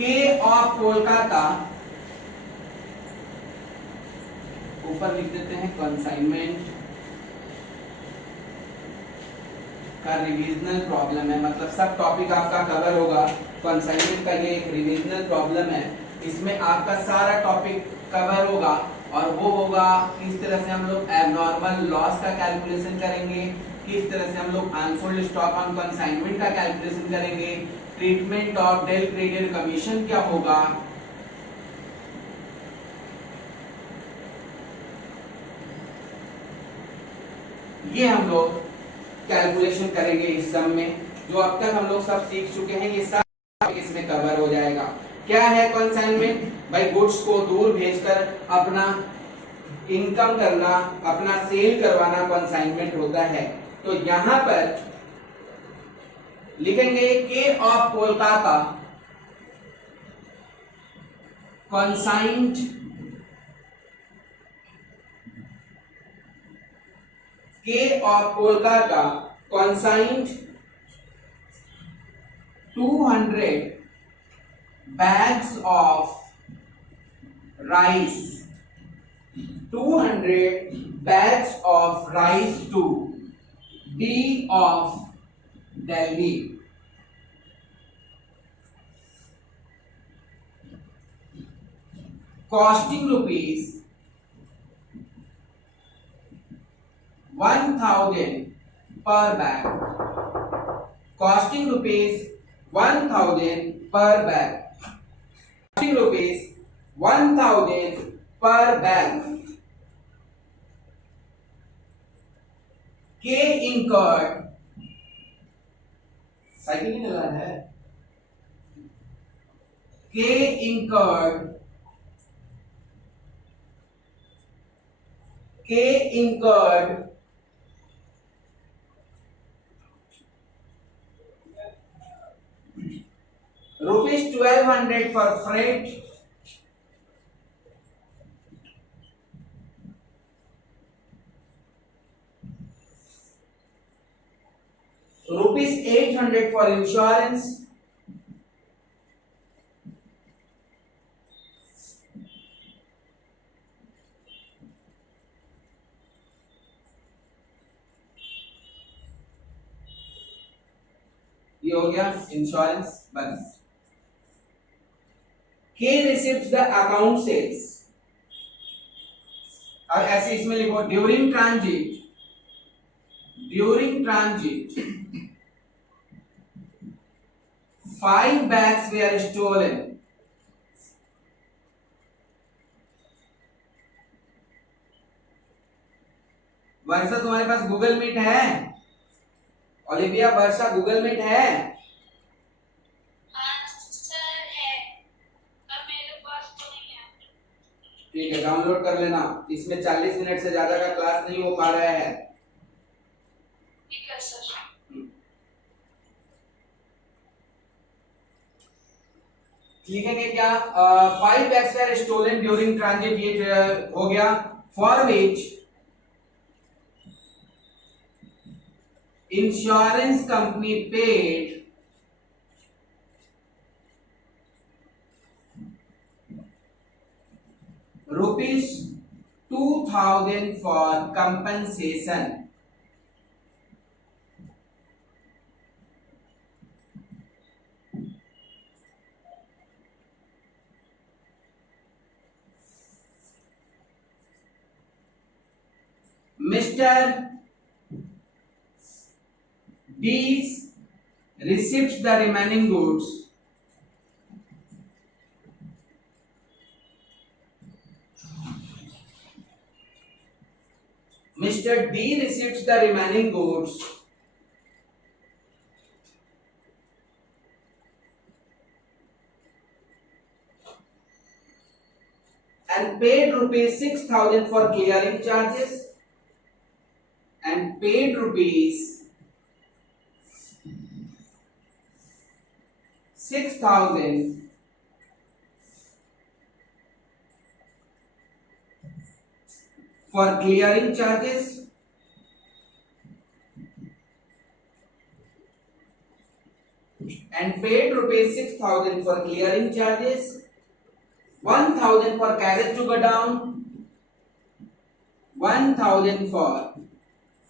के ऑफ कोलकाता, ऊपर लिख देते हैं कंसाइनमेंट का रिविजनल प्रॉब्लम है, मतलब सब टॉपिक आपका कवर होगा। कंसाइनमेंट का ये एक रिविजनल प्रॉब्लम है, इसमें आपका सारा टॉपिक कवर होगा और वो होगा किस तरह से हम लोग एबनॉर्मल लॉस का कैलकुलेशन करेंगे, किस तरह से हम लोग अनसोल्ड स्टॉक ऑन कंसाइनमेंट का कैलकुलेशन करेंगे, ट्रीटमेंट ऑफ डेल ट्रेडेड कमीशन क्या होगा, ये हम लोग कैलकुलेशन करेंगे इस सम में। जो अब तक हम लोग सब सीख चुके हैं ये सब इसमें कवर हो जाएगा। क्या है कंसाइनमेंट? भाई गुड्स को दूर भेजकर अपना इनकम करना, अपना सेल करवाना कंसाइनमेंट होता है। तो यहां पर लिखेंगे के ऑफ कोलकाता कंसाइन्ड के of Kolkata कंसाइन्ड 200 bags of rice, 200 bags of rice to D of Delhi. Costing rupees 1000 per bag. Costing rupees 1000 per bag. Costing rupees 1000 per bag. K incurred, cycle नहीं चला है, K incurred, K incurred rupees 1200 for freight, rupees 800 for insurance, ये हो गया insurance बस। K receives the account sales, और ऐसे इसमें लिखो during transit, during transit 5 bags were stolen, वर्षा तुम्हारे पास गूगल मीट है? ओलिविया वर्षा गूगल मीट है? ठीक है, डाउनलोड कर लेना। इसमें 40 मिनट से ज्यादा का क्लास नहीं हो पा रहा है। ठीक है सर। लिखेंगे क्या? 5 bags were stolen during transit, ये हो गया। For which insurance company paid rupees 2000 for compensation. Mr. D receives the remaining goods. Mr. D receives the remaining goods and paid rupees 6000 for clearing charges and paid rupees 6000 for clearing charges and paid rupees 6,000 for clearing charges, 1,000 for carriage to go down, 1,000 for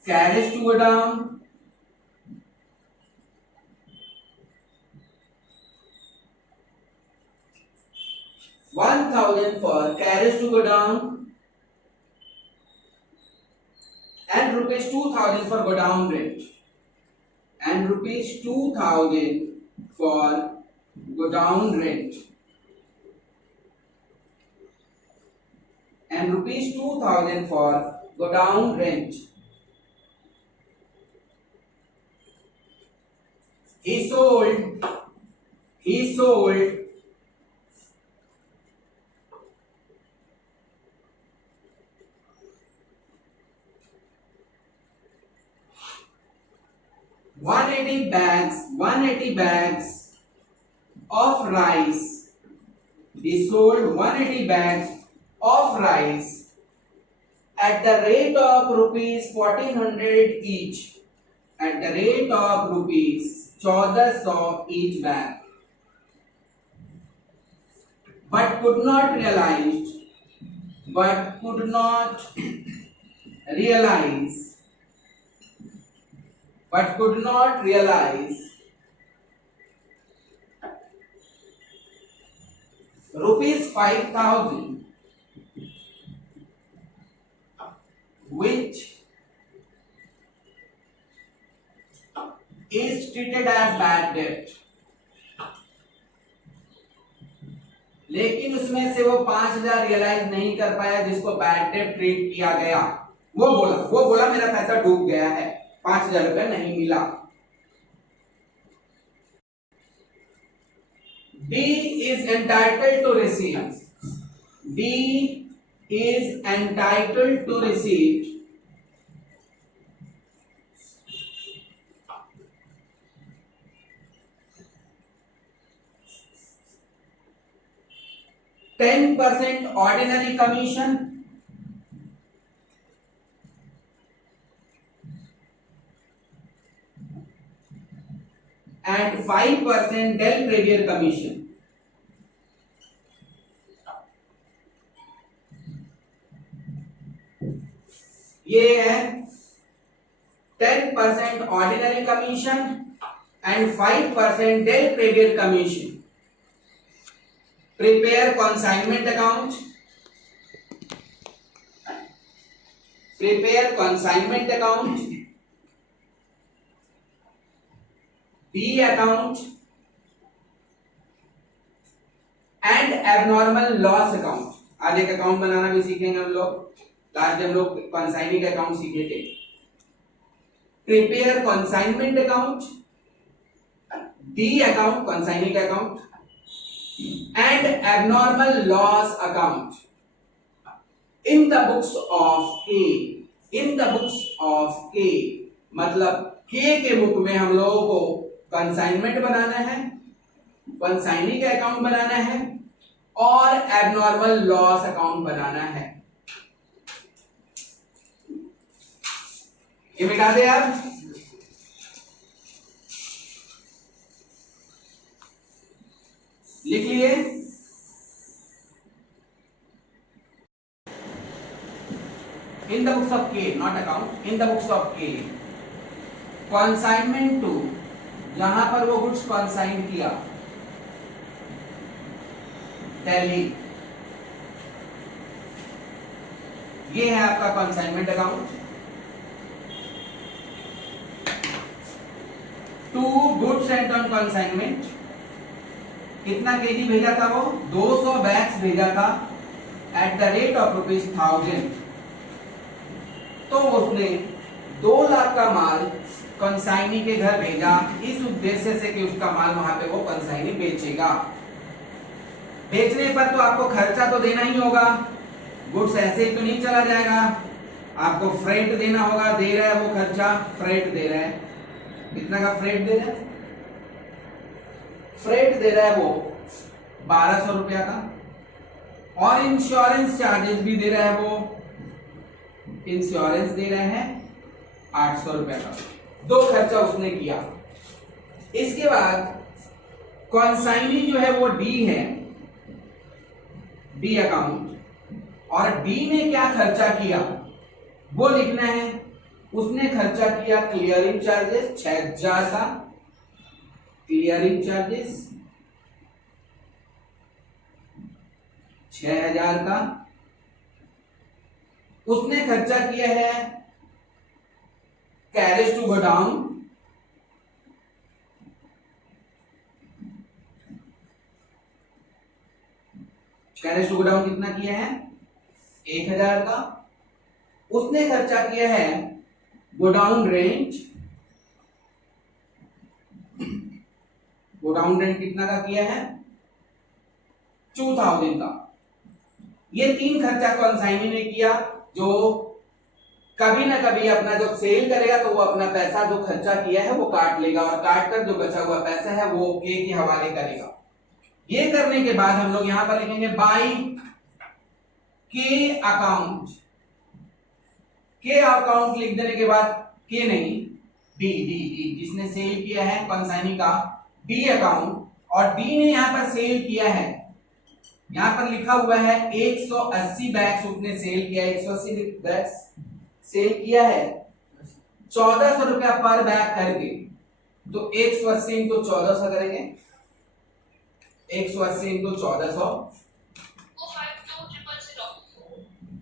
carriage to go down, 1,000 for carriage to go down, and rupees 2,000 for go down rent, and rupees 2,000 for go down rent, and rupees 2,000 for go down rent. He sold 180 bags of rice. He sold 180 bags of rice at the rate of rupees 1,400 each. At the rate of rupees 1,400 each bag. But could not realize rupees 5,000, which is treated as bad debt. लेकिन उसमें से वो 5,000 realise नहीं कर पाया जिसको bad debt treat किया गया। वो बोला मेरा पैसा डूब गया है, 5,000 रुपए नहीं मिला। D is entitled to receive. D is entitled to receive 10% ordinary commission and 5% del premier commission. ये है 10% ordinary commission and 5% del premier commission. Prepare consignment account. Prepare consignment account. B account and abnormal loss account. आज एक account बनाना भी सीखेंगे हम लोग। Last हम लोग कंसाइनिंग अकाउंट सीखे थे। Prepare consignment account, the account consigning account and abnormal loss account in the books of K. In the books of K मतलब K के बुक में हम लोगों को कंसाइनमेंट बनाना है, कंसाइनिंग अकाउंट बनाना है और एबनॉर्मल लॉस अकाउंट बनाना है। ये मिटा दे आप। लिख लिए। इन द बुक्स ऑफ के, not account, in the books of के कंसाइनमेंट टू, जहां पर वो गुड्स कंसाइन किया, दिल्ली, ये है आपका consignment account. To goods sent on consignment, कितना केजी भेजा था वो? 200 बैग्स भेजा था at the rate of rupees 1,000। तो उसने 2 लाख का माल कंसाइनी के घर भेजा इस उद्देश्य से कि उसका माल वहां पे वो कंसाइनी बेचेगा। बेचने पर तो आपको खर्चा तो देना ही होगा, गुड्स ऐसे ही तो नहीं चला जाएगा, आपको फ्रेट देना होगा। दे रहा है वो खर्चा, फ्रेट दे रहा है। कितना का फ्रेट दे रहा है? फ्रेट दे रहा है वो 1,200 रुपया का, और इंश्योरेंस चार्जेस भी दे रहा है वो, इंश्योरेंस दे रहे हैं 800 रुपया का। 2 खर्चा उसने किया। इसके बाद कॉन्साइनी जो है वो डी है, डी अकाउंट, और डी ने क्या खर्चा किया वो लिखना है। उसने खर्चा किया क्लियरिंग चार्जेस 6000 का, क्लियरिंग चार्जेस 6000 का। उसने खर्चा किया है carriage to godown, carriage to godown कितना किया है 1000 का। उसने खर्चा किया है गोडाउन रेंट, गोडाउन रेंट कितना का किया है 2000 का। ये 3 खर्चा कॉन्साइनी ने किया, जो कभी ना कभी अपना जब सेल करेगा तो वो अपना पैसा जो खर्चा किया है वो काट लेगा, और काट कर जो बचा हुआ पैसा है वो के हवाले करेगा। ये करने के बाद हम लोग यहां पर लिखेंगे बाई के अकाउंट। के अकाउंट लिख देने के बाद, के नहीं डी, डी डी जिसने सेल किया है कॉन्साइनी का, डी अकाउंट, और डी ने यहां पर सेल किया है, यहां पर लिखा हुआ है 180 बैग्स उसने सेल किया, 180 बैग्स सेल किया है 1400 रुपया पर बैग करके। तो 180 इंटू 1400 करेंगे, 180 इंटू 1400,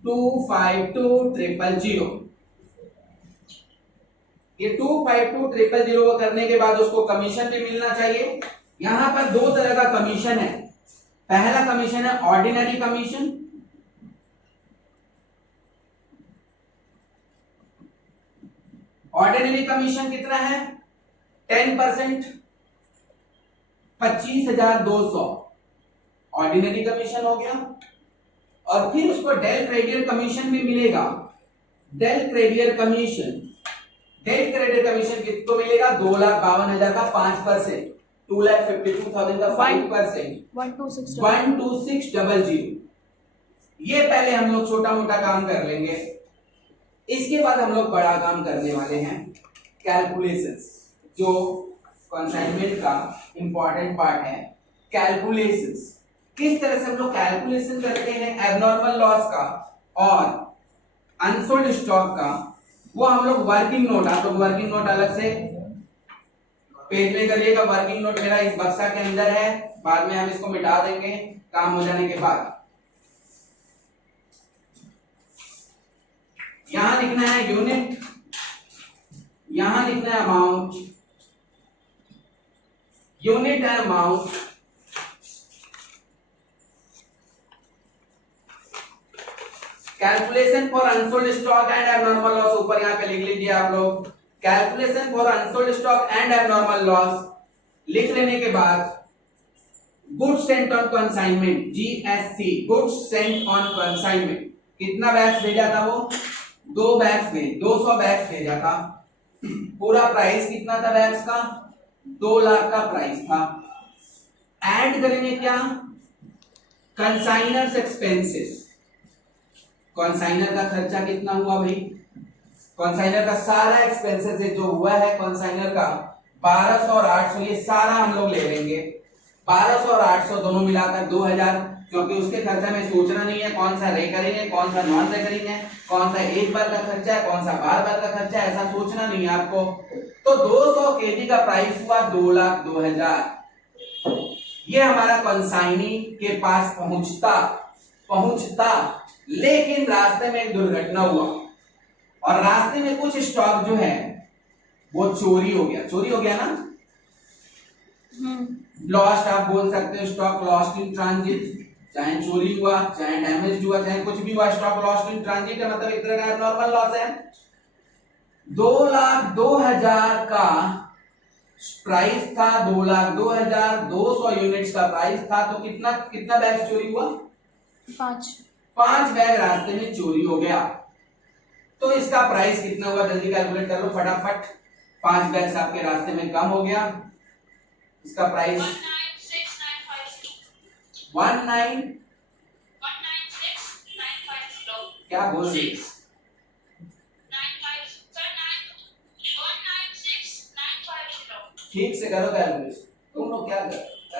252000। ये 252000 को करने के बाद उसको कमीशन भी मिलना चाहिए। यहां पर 2 तरह का कमीशन है। पहला कमीशन है ऑर्डिनरी कमीशन, ऑर्डिनरी कमीशन कितना है 10%, 25,200 ऑर्डिनरी कमीशन हो गया। और फिर उसको डेल क्रेडियर कमीशन भी मिलेगा, डेल क्रेडियर कमीशन, डेल क्रेडियर कमीशन कितना मिलेगा 2,52,000 का 5%, 2,52,000 का 5%, 12600। ये पहले हम लोग छोटा मोटा काम कर लेंगे। इसके बाद हम लोग बड़ा काम करने वाले हैं, कैलकुलेशंस, जो कंसाइनमेंट का इंपॉर्टेंट पार्ट है। कैलकुलेशंस किस तरह से हम लोग कैलकुलेशन करते हैं एबनॉर्मल लॉस का और अनसोल्ड स्टॉक का, वो हम लोग वर्किंग नोट, आप लोग वर्किंग नोट अलग से पेज में करिएगा। वर्किंग नोट मेरा इस बक्सा के अंदर है, बाद में हम इसको मिटा देंगे काम हो जाने के बाद। यहां लिखना है यूनिट, यहां लिखना है amount, unit and amount. Calculation for unsold stock and abnormal loss, ऊपर यहां पे लिख लीजिए आप लोग। Calculation for unsold stock and abnormal loss लिख लेने के बाद goods sent on consignment, GSC, goods sent on consignment, कितना बैग्स भेजा था वो 2 बैग्स भेज, 200 बैग्स भेजा था। पूरा प्राइस कितना था बैग्स का 2 लाख का प्राइस था। ऐड करेंगे क्या कंसाइनर्स एक्सपेंसेस, कंसाइनर का खर्चा कितना हुआ भाई, कंसाइनर का सारा एक्सपेंसेस जो हुआ है कंसाइनर का 1200 और 800, ये सारा हम लोग ले लेंगे। 1200 और 800 दोनों मिलाकर 2000, क्योंकि उसके खर्चा में सोचना नहीं है कौन सा रेकरिंग है कौन सा नॉन रेकरिंग है, कौन सा एक बार का खर्चा है कौन सा बार बार का खर्चा है, ऐसा सोचना नहीं है आपको। तो 200 केजी का प्राइस हुआ 2,02,000। ये हमारा कंसाइनी के पास पहुंचता, लेकिन रास्ते में एक दुर्घटना हुआ और रास्ते में कुछ स्टॉक जो है वो चोरी हो गया ना, लॉस्ट आप बोल सकते हो, स्टॉक लॉस्ट इन ट्रांजिट, चाहे चोरी हुआ चाहे डैमेज हुआ चाहे कुछ भी हुआ, स्टॉक लॉस्ट इन ट्रांजिट है, मतलब एक तरह का नॉर्मल लॉस है। 2,02,000 का प्राइस था, 2,02,200 यूनिट्स का प्राइस था। तो कितना बैग चोरी हुआ 5 बैग रास्ते में चोरी हो गया। तो इसका प्राइस कितना हुआ जल्दी कैलकुलेट कर लो फटाफट। 5 बैग आपके रास्ते में कम हो गया, इसका प्राइस 196,950। क्या बोल रही, ठीक से करो कैलकुलेशन, तुम लोग क्या कर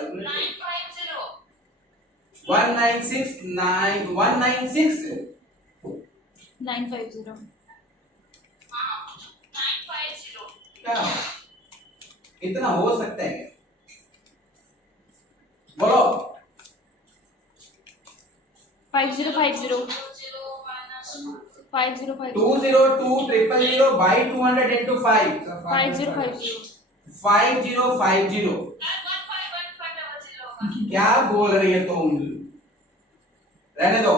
क्या इतना हो सकता है क्या? बोलो 5050 202 ट्रिपल 0 बाई 200 into 5 5050 5050 क्या बोल रही है तुम? रहने दो।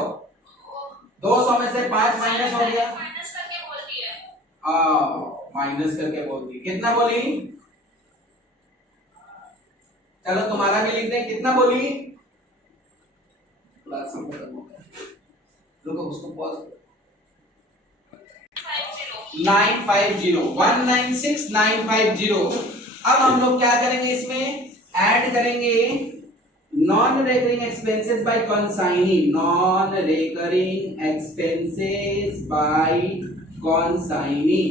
200 में से 5 माइनस हो गया, माइनस करके बोलती। कितना बोली? चलो तुम्हारा भी लिख दें। कितना बोली? रुको उसको पॉज करो। 950 196950। अब हम लोग क्या करेंगे? इसमें ऐड करेंगे non recurring expenses by consignee. Non recurring expenses by consignee.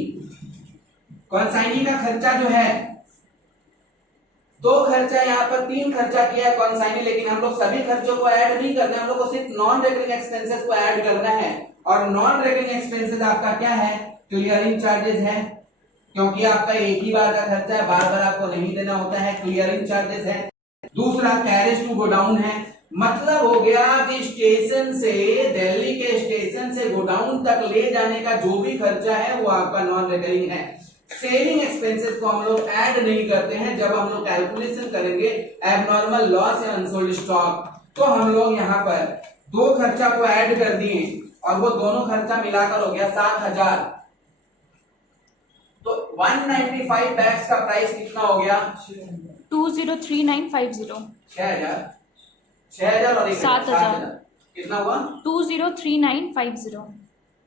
Consignee का खर्चा जो है, दो खर्चा, यहाँ पर 3 खर्चा किया है कॉन्साइनी, लेकिन हम लोग सभी खर्चों को ऐड नहीं करना है, हम लोग को सिर्फ नॉन रेकरिंग एक्सपेंसेस को ऐड करना है। और नॉन रेकरिंग एक्सपेंसेस आपका क्या है? क्लियरिंग चार्जेस है, क्योंकि आपका एक ही बार का खर्चा है, बार बार आपको नहीं देना होता है, क्लियरिंग चार्जेस है। दूसरा कैरेज टू गोडाउन है, मतलब हो गया कि स्टेशन से, दिल्ली के स्टेशन से गोडाउन तक ले जाने का जो भी खर्चा है वो आपका नॉन रेकरिंग है। सेलिंग एक्सपेंसेस को हम लोग ऐड नहीं करते हैं। जब हम लोग कैलकुलेशन करेंगे एबनॉर्मल लॉस या अनसोल्ड स्टॉक, तो हम लोग यहाँ पर दो खर्चा को ऐड कर दिए और वो दोनों खर्चा मिलाकर हो गया 7000। तो 195 बैग्स का प्राइस कितना हो गया? 203950 6000 और 7000 कितना हुआ? 203950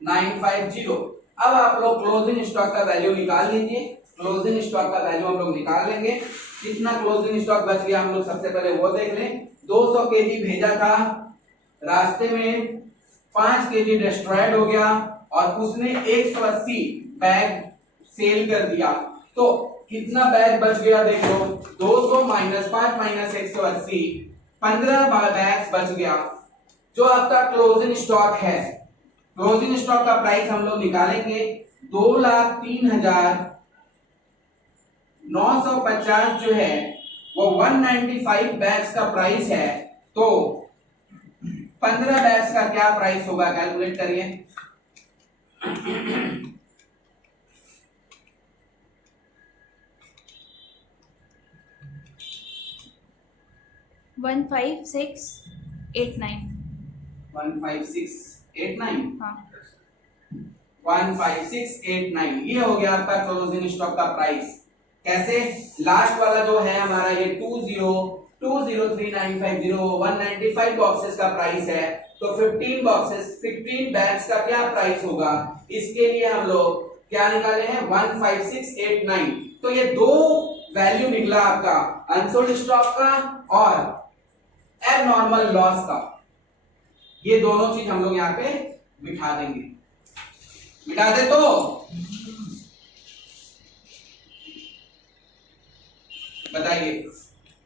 950। अब आप लोग क्लोजिंग स्टॉक का वैल्यू निकाल लीजिए। क्लोजिंग स्टॉक का वैल्यू हम लोग निकाल लेंगे। कितना क्लोजिंग स्टॉक बच गया हम लोग सबसे पहले वो देख लें। 200 केजी भेजा था, रास्ते में 5 केजी डिस्ट्रॉयड हो गया और उसने 180 बैग सेल कर दिया। तो कितना बैग बच गया? देखो 200 माइनस 5 माइनस 180, 15 बैग बच गया। जो आपका क्लोजिंग स्टॉक है, क्लोजिंग स्टॉक का प्राइस हम लोग निकालेंगे 2,03,950 जो है वो 195 बैग्स का प्राइस है। तो 15 बैग्स का क्या प्राइस होगा? कैलकुलेट करिए। 15689 15689। हाँ 15689 ये हो गया आपका क्लोजिंग स्टॉक का प्राइस। कैसे? लास्ट वाला जो है हमारा ये 20,3950 195 बॉक्सेस का प्राइस है, तो 15 बॉक्सेस 15 बैग्स का क्या प्राइस होगा? इसके लिए हम लोग क्या निकाले हैं? 15689। तो ये दो वैल्यू निकला आपका, अनसोल्ड स्टॉक का और एबनॉर्मल लॉस का। ये दोनों चीज हम लोग यहाँ पे बिठा देंगे। मिटा दे तो बताइए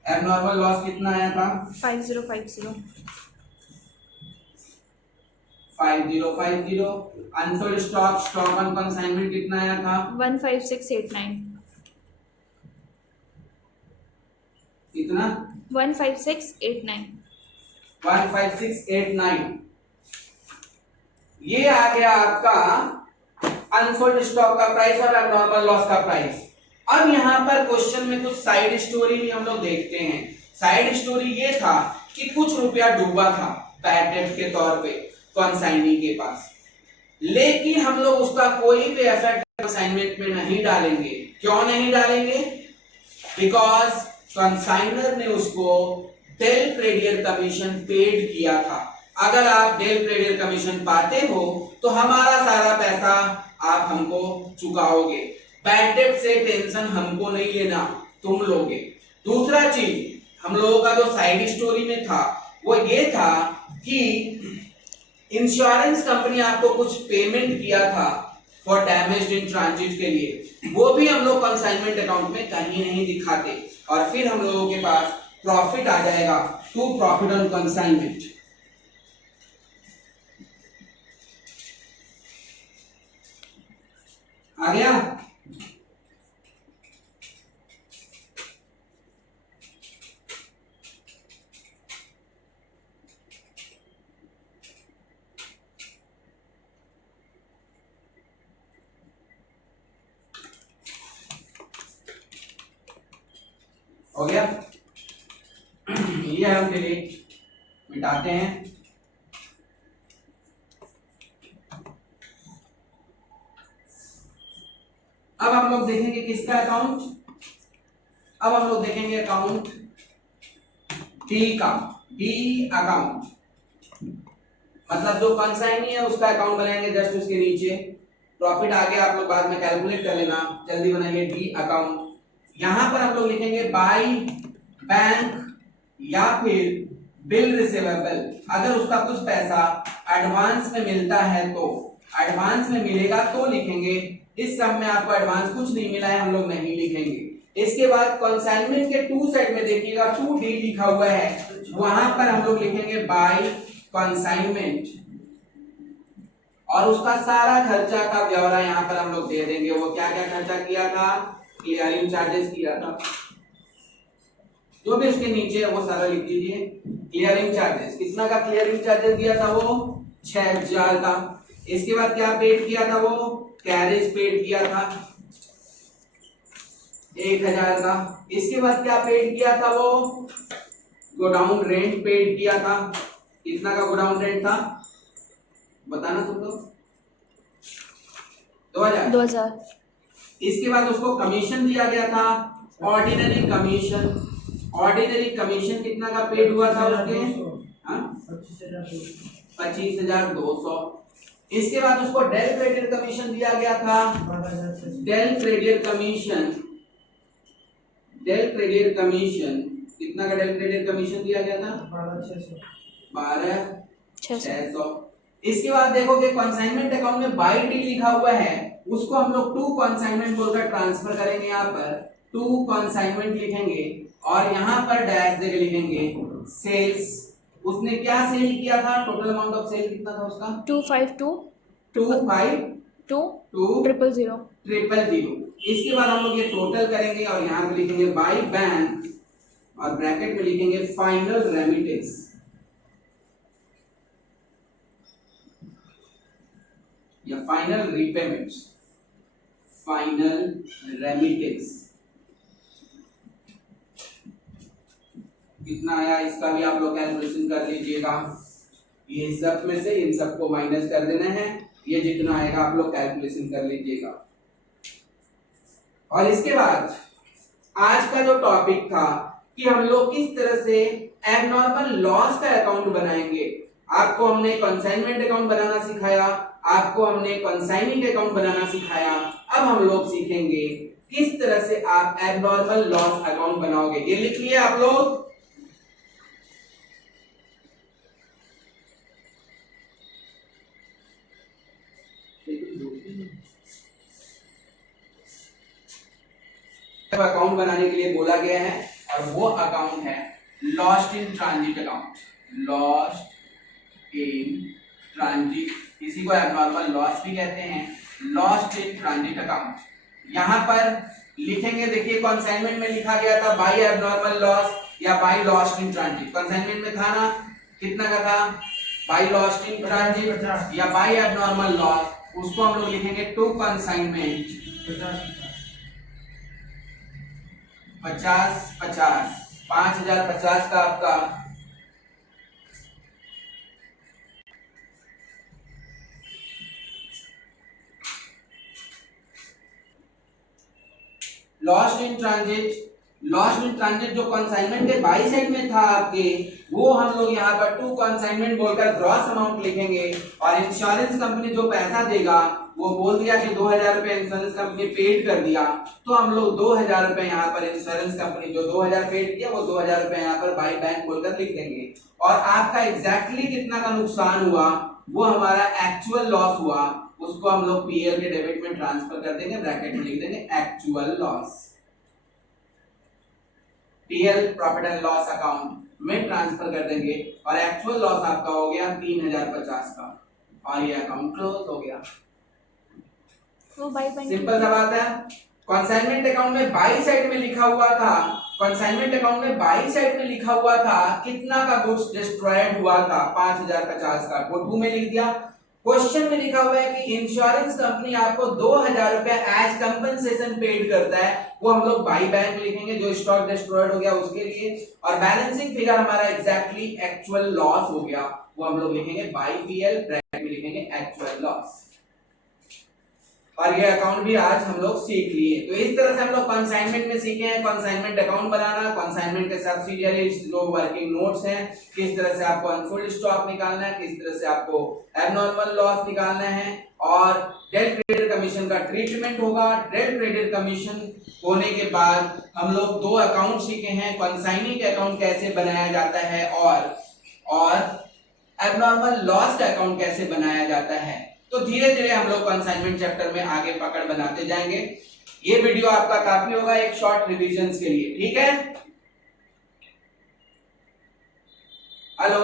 एबनॉर्मल लॉस कितना आया था? 5050 5050। Unsold stock, stock on consignment कितना आया था? 15689 कितना? 15689 15689। ये आ गया आपका अनसोल्ड स्टॉक का प्राइस और एबनॉर्मल लॉस का प्राइस। अब यहाँ पर क्वेश्चन में कुछ साइड स्टोरी भी हम लोग देखते हैं। साइड स्टोरी ये था कि कुछ रुपया डूबा था बैड डेट के तौर पे कंसाइनी के पास, लेकिन हम लोग उसका कोई भी इफेक्ट कंसाइनमेंट में नहीं डालेंगे। क्यों नहीं डालेंगे? बिकॉज कंसाइनर ने उसको डेल प्रेडियर कमीशन पेड किया था। अगर आप डेल प्रेडियर कमीशन पाते हो तो हमारा सारा पैसा आप हमको चुकाओगे। बैड डेट से टेंशन हमको नहीं लेना, तुम लोगे। दूसरा चीज हम लोगों का जो साइड स्टोरी में था वो ये था कि इंश्योरेंस कंपनी आपको कुछ पेमेंट किया था फॉर डैमेज इन ट्रांजिट के लिए, वो भी हम लोग कंसाइनमेंट अकाउंट में कहीं नहीं दिखाते। और फिर हम लोगों के पास प्रॉफिट आ जाएगा टू प्रॉफिट ऑन कंसाइनमेंट। आ गया? हो गया? ये हम डिलीट मिटाते हैं। अब हम लोग देखेंगे किसका अकाउंट? अब हम लोग देखेंगे अकाउंट डी का। डी अकाउंट मतलब जो कंसाइनी है उसका अकाउंट बनाएंगे, जस्ट उसके नीचे प्रॉफिट आ गया, आप लोग बाद में कैलकुलेट कर लेना। जल्दी बनाइए डी अकाउंट। यहां पर हम लोग लिखेंगे बाय बैंक या फिर बिल रिसीवेबल। अगर उसका कुछ पैसा एडवांस में मिलता है तो, एडवांस में मिलेगा तो लिखेंगे। इस सब में आपको एडवांस कुछ नहीं मिला है, हम लोग नहीं लिखेंगे। इसके बाद कंसाइनमेंट के टू साइड में देखिएगा 2D लिखा हुआ है, वहां पर हम लोग लिखेंगे बाय कंसाइनमेंट और उसका सारा खर्चा का ब्यौरा यहाँ पर हम लोग दे देंगे। वो क्या क्या खर्चा किया था, क्लियरिंग चार्जेस किया था, जो भी उसके नीचे है वो सारा लिख दीजिए। क्लियरिंग चार्जेस कितना का क्लियरिंग चार्जेस दिया था, वो 6000 का। इसके बाद क्या पेड किया था, वो कैरेज पेड किया था 1000 का। इसके बाद क्या पेड किया था, वो गोडाउन रेंट पेड किया था। कितना का गोडाउन रेंट था बताना तुम लोग? 2000। इसके बाद उसको कमीशन दिया गया था, ऑर्डिनरी कमीशन। ऑर्डिनरी कमीशन कितना का पेड हुआ था उसके? 25,200। इसके बाद उसको डेल क्रेडिट कमीशन दिया गया था। Del credere commission, del credere commission कितना का डेल क्रेडिट कमीशन दिया गया था? 12,600। इसके बाद देखोगे कंसाइनमेंट अकाउंट में बाय डी लिखा हुआ है, उसको हम लोग टू कंसाइनमेंट बोलकर ट्रांसफर करेंगे। यहाँ पर टू कंसाइनमेंट लिखेंगे और यहाँ पर डैश देके लिखेंगे सेल्स। उसने क्या सेल किया था, टोटल अमाउंट ऑफ सेल कितना था उसका? 252,000। इसके बाद हम लोग ये टोटल करेंगे और यहाँ पे लिखेंगे बाय बैंक और ब्रैकेट में लिखेंगे फाइनल रेमिटेंस। या फाइनल रीपेमेंट्स, फाइनल रेमिटेंस कितना आया, इसका भी आप लोग कैलकुलेशन कर लीजिएगा। ये सब में से इन सबको माइनस कर देना है, ये जितना आएगा आप लोग कैलकुलेशन कर लीजिएगा। और इसके बाद आज का जो टॉपिक था कि हम लोग किस तरह से एबनॉर्मल लॉस का अकाउंट बनाएंगे। आपको हमने कंसाइनमेंट अकाउंट बनाना सिखाया, आपको हमने कंसाइनिंग अकाउंट बनाना सिखाया। अब हम लोग सीखेंगे किस तरह से आप एबनॉर्मल लॉस अकाउंट बनाओगे। ये लिख लिए आप लोग? अकाउंट बनाने के लिए बोला गया है और वो अकाउंट है lost in transit account. Lost in transit, इसी को एबनॉर्मल लॉस भी कहते हैं, लॉस्ट इन ट्रांजिट अकाउंट। यहां पर लिखेंगे, देखिए कंसाइनमेंट में लिखा गया था बाय एबनॉर्मल लॉस या by lost in transit. Consignment में था ना, कितना का था, बाय लॉस्ट इन ट्रांजिट या बाय एबनॉर्मल लॉस। उसको हम लोग लिखेंगे टू कंसाइनमेंट 50-50, 5050 का आपका lost in transit. Lost in transit जो कंसाइनमेंट के बाई साइड में था आपके, वो हम लोग यहाँ पर टू कंसाइनमेंट बोलकर ग्रॉस अमाउंट लिखेंगे। और इंश्योरेंस कंपनी जो पैसा देगा वो बोल दिया कि 2000 रुपए इंश्योरेंस कंपनी पेड कर दिया, तो हम लोग 2000 रुपए यहाँ पर इंश्योरेंस कंपनी जो 2000 पेड किया वो 2000 रुपए यहाँ पर बाय बैंक बोलकर लिख देंगे। और आपका एग्जैक्टली कितना का नुकसान हुआ, वो हमारा एक्चुअल लॉस हुआ, उसको हम लोग पीएल के डेबिट में ट्रांसफर कर देंगे, ब्रैकेट में लिख देंगे actual loss. TL profit and loss account में ट्रांसफर कर देंगे और एक्चुअल लॉस आपका हो गया 3050 का और ये अकाउंट क्लोज हो गया। वो बाई बैंक सिंपल सा बात है। कंसाइनमेंट अकाउंट में बाई साइड में लिखा हुआ था, कंसाइनमेंट अकाउंट में बाई साइड में लिखा हुआ था कितना का गुड्स डिस्ट्रॉयड हुआ था 5050 का, टू में लिख दिया। क्वेश्चन में लिखा हुआ है कि इंश्योरेंस कंपनी आपको 2000 रुपए एज कंपनसेशन पेड करता है, वो हम लोग बाई बैंक लिखेंगे जो स्टॉक डिस्ट्रॉयड हो गया उसके लिए, और बैलेंसिंग फिगर हमारा एग्जैक्टली एक्चुअल लॉस हो गया, वो हम लोग लिखेंगे बाई पीएल, ब्रैकेट में लिखेंगे एक्चुअल लॉस। और ये अकाउंट भी आज हम लोग सीख लिए। तो इस तरह से हम लोग कंसाइनमेंट में सीखे हैं कंसाइनमेंट अकाउंट बनाना, कंसाइनमेंट के सब्सिडियरी जो वर्किंग नोट्स हैं, किस तरह से आपको अनफुल्ड स्टॉक निकालना है, किस तरह से आपको एबनॉर्मल लॉस निकालना है, और डेल ट्रेडर कमीशन का ट्रीटमेंट होगा। डेल ट्रेडर कमीशन होने के बाद हम लोग दो अकाउंट सीखे हैं, कंसाइनिंग अकाउंट कैसे बनाया जाता है और एबनॉर्मल लॉस का अकाउंट कैसे बनाया जाता है। तो धीरे धीरे हम लोग कंसाइनमेंट चैप्टर में आगे पकड़ बनाते जाएंगे। ये वीडियो आपका काफी होगा एक शॉर्ट रिवीजन के लिए, ठीक है। हेलो।